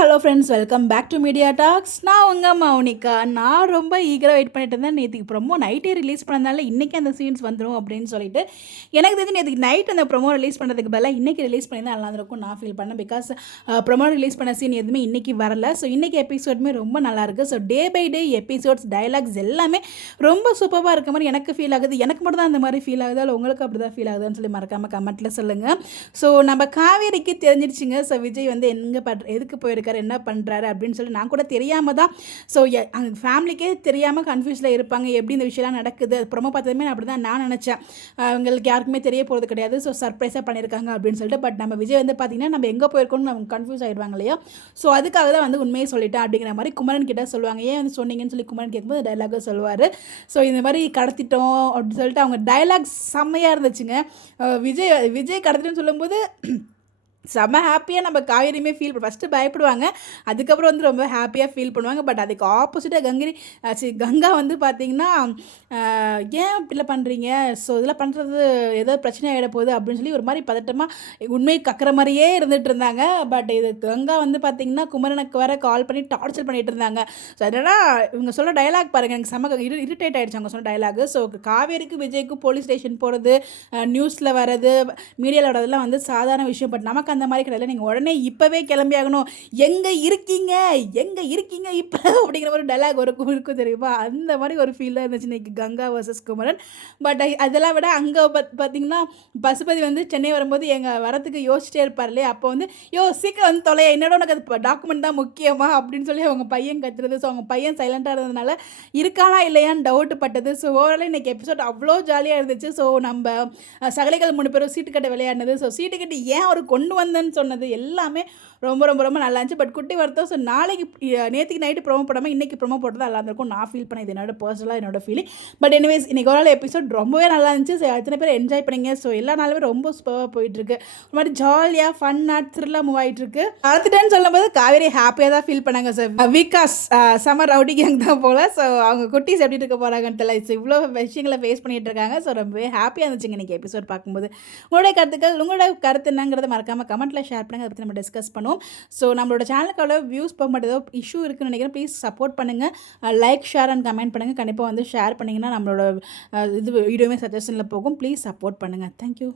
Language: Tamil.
Hello friends, welcome back to Media Talks. நான் உங்கள் மௌனிகா. நான் ரொம்ப ஈகராக வெயிட் பண்ணிட்டு இருந்தேன். நேற்றுக்கு ப்ரொமோ நைட்டே ரிலீஸ் பண்ணதால இன்றைக்கி அந்த சீன்ஸ் வந்துடும் அப்படின்னு சொல்லிட்டு எனக்கு தெரிஞ்சு நேற்றுக்கு நைட் அந்த ப்ரொமோ ரிலீஸ் பண்ணுறதுக்கு பதிலாக இன்றைக்கி ரிலீஸ் பண்ணி தான் நல்லா இருக்கும் நான் ஃபீல் பண்ணேன். பிகாஸ் ப்ரொமோ ரிலீஸ் பண்ண சீன் எதுவுமே இன்றைக்கி வரல. ஸோ இன்றைக்கி எபிசோடுமே ரொம்ப நல்லாயிருக்கு. So day by day episodes dialogues எல்லாமே ரொம்ப சூப்பராக இருக்க மாதிரி எனக்கு ஃபீல் ஆகுது. எனக்கு மட்டும் தான் அந்த மாதிரி ஃபீல் ஆகுது, இல்லை உங்களுக்கு அப்படி தான் ஃபீல் ஆகுதுன்னு சொல்லி மறக்காமல் கமெண்ட்டில் சொல்லுங்கள். ஸோ நம்ம காவேரிக்கு தெரிஞ்சிருச்சுங்க. ஸோ விஜய் வந்து எதுக்கு போயிருக்காரு, என்ன பண்ணுறாரு அப்படின்னு சொல்லி நான் கூட தெரியாமல் தான். ஸோ அந்த ஃபேமிலிக்கே தெரியாமல் கன்ஃபியூஸில் இருப்பாங்க. எப்படி இந்த விஷயம்லாம் நடக்குது ப்ரொமோ பார்த்ததுமே அப்படி தான் நான் நினச்சேன். அவங்களுக்கு யாருக்குமே தெரிய போகிறது கிடையாது. ஸோ சர்ப்ரைஸாக பண்ணியிருக்காங்க அப்படின்னு சொல்லிட்டு. பட் நம்ம விஜய் வந்து பார்த்திங்கன்னா நம்ம எங்கே போயிருக்கோம்னு அவங்க கன்ஃபியூஸ் ஆகிடுவாங்க இல்லையா. ஸோ அதுக்காக தான் வந்து உண்மையை சொல்லிட்டேன் அப்படிங்கிற மாதிரி குமரன் கிட்ட சொல்லுவாங்க. ஏன் வந்து சொன்னீங்கன்னு சொல்லி குமரன் கேட்கும்போது டைலாக சொல்லுவார். ஸோ இந்த மாதிரி கடத்திட்டோம் அப்படின்னு சொல்லிட்டு அவங்க டைலாக் செம்மையாக இருந்துச்சுங்க. விஜய் கடத்திட்டோன்னு சொல்லும்போது செம்ம ஹாப்பியாக நம்ம காவேரியுமே ஃபீல் ஃபஸ்ட்டு பயப்படுவாங்க, அதுக்கப்புறம் வந்து ரொம்ப ஹாப்பியாக ஃபீல் பண்ணுவாங்க. பட் அதுக்கு ஆப்போசிட்டாக கங்கா வந்து பார்த்திங்கன்னா ஏன் இப்படிலாம் பண்ணுறீங்க, ஸோ இதெல்லாம் பண்ணுறது ஏதோ பிரச்சனை ஆகிட போகுது அப்படின்னு சொல்லி ஒரு மாதிரி பதட்டமாக உண்மையை கக்கிற மாதிரியே இருந்துகிட்டு இருந்தாங்க. பட் இது கங்கா வந்து பார்த்திங்கன்னா குமரனுக்கு வேறு கால் பண்ணி டார்ச்சர் பண்ணிகிட்டு இருந்தாங்க. ஸோ என்னன்னா இவங்க சொல்ல டைலாக் பாருங்கள், எனக்கு செம்ம இரிட்டேட் ஆகிடுச்சு அவங்க சொன்ன டைலாக். ஸோ காவேரிக்கு விஜய்க்கு போலீஸ் ஸ்டேஷன் போகிறது, நியூஸில் வர்றது, மீடியாவில் வரதெல்லாம் வந்து சாதாரண விஷயம். பட் நமக்கு அந்த மாதிரி கிடையாது. நீங்கள் உடனே இப்போவே கிளம்பி ஆகணும், எங்கே இருக்கீங்க இப்போ அப்படிங்கிற ஒரு டைலாக் இருக்கும் தெரியுமா. அந்த மாதிரி ஒரு ஃபீல் தான் இருந்துச்சு இன்றைக்கி கங்கா வர்சஸ் குமரன். பட் அதெல்லாம் விட அங்கே பார்த்தீங்கன்னா பசுபதி வந்து சென்னை வரும்போது எங்கள் வரத்துக்கு யோசிச்சிட்டே இருப்பார் இல்லையா. அப்போ வந்து சீக்கிரம் வந்து தொலைய, என்னோட உனக்கு அது டாக்குமெண்ட் தான் முக்கியமா அப்படின்னு சொல்லி அவங்க பையன் கத்துறது. ஸோ அவங்க பையன் சைலண்ட்டாக இருந்ததுனால இருக்கானா இல்லையான்னு டவுட் பட்டது. ஸோ ஓவரால் இன்றைக்கி எபிசோட் அவ்வளோ ஜாலியாக இருந்துச்சு. ஸோ நம்ம சகலைகள் 3 பேரும் சீட்டு கட்ட விளையாடினது, ஸோ சீட்டு கட்டி ஏன் அவர் கொண்டு வந்தேன்னு சொன்னது எல்லாமே ரொம்ப ரொம்ப ரொம்ப நல்லா இருந்துச்சு. பட் குட்டி வருத்தம், ஸோ நாளைக்கு நேற்றுக்கு நைட்டு ப்ரோமோ போடாமல் இன்றைக்கி ப்ரோமோ போட்டது நல்லா இருந்திருக்கும் நான் ஃபீல் பண்ணேன். இது என்னோட பர்சனலாக என்னோட ஃபீலிங். பட் எனிவேஸ் இன்றைக்கி ஒரு எபிசோட் ரொம்பவே நல்லா இருந்துச்சு. ஸோ எத்தனை பேர் என்ஜாய் பண்ணிங்க. ஸோ எல்லா நாளுமே ரொம்ப சூப்பராக போயிட்டுருக்கு. ஒரு மாதிரி ஜாலியாக ஃபன்னாக த்ரில்லாக மூவ் ஆகிட்டுருக்கு. அடுத்துட்டேன்னு சொல்லும்போது காவேரி ஹாப்பியாக தான் ஃபீல் பண்ணாங்க. Sir Vikas summer rowdy gang தான் போல். ஸோ அவங்க குட்டீஸ் எப்படி இருக்க போகிறாங்கன்னு தெரியல. ஸோ இவ்வளோ விஷயங்களை ஃபேஸ் பண்ணிகிட்டு இருக்காங்க. ஸோ ரொம்பவே ஹாப்பியாக இருந்துச்சுங்க இன்றைக்கி எபிசோட் பார்க்கும்போது. உங்களோட கருத்து என்னங்கிறத மறக்காமல் கமெண்ட்டில் ஷேர் பண்ணுங்கள். அதை பற்றி நம்ம டிஸ்கஸ் பண்ணுவோம். ஸோ நம்மளோட சேனலுக்கு அவ்வளோ வியூஸ் போக மாட்டேதோ இஷ்யூ இருக்குன்னு நினைக்கிறேன். ப்ளீஸ் சப்போர்ட் பண்ணுங்கள், லைக் ஷேர் அண்ட் கமெண்ட் பண்ணுங்கள். கண்டிப்பாக வந்து ஷேர் பண்ணிங்கன்னா நம்மளோட இது வீடியோவே சஜஷனில் போகும். ப்ளீஸ் சப்போர்ட் பண்ணுங்கள். தேங்க்யூ.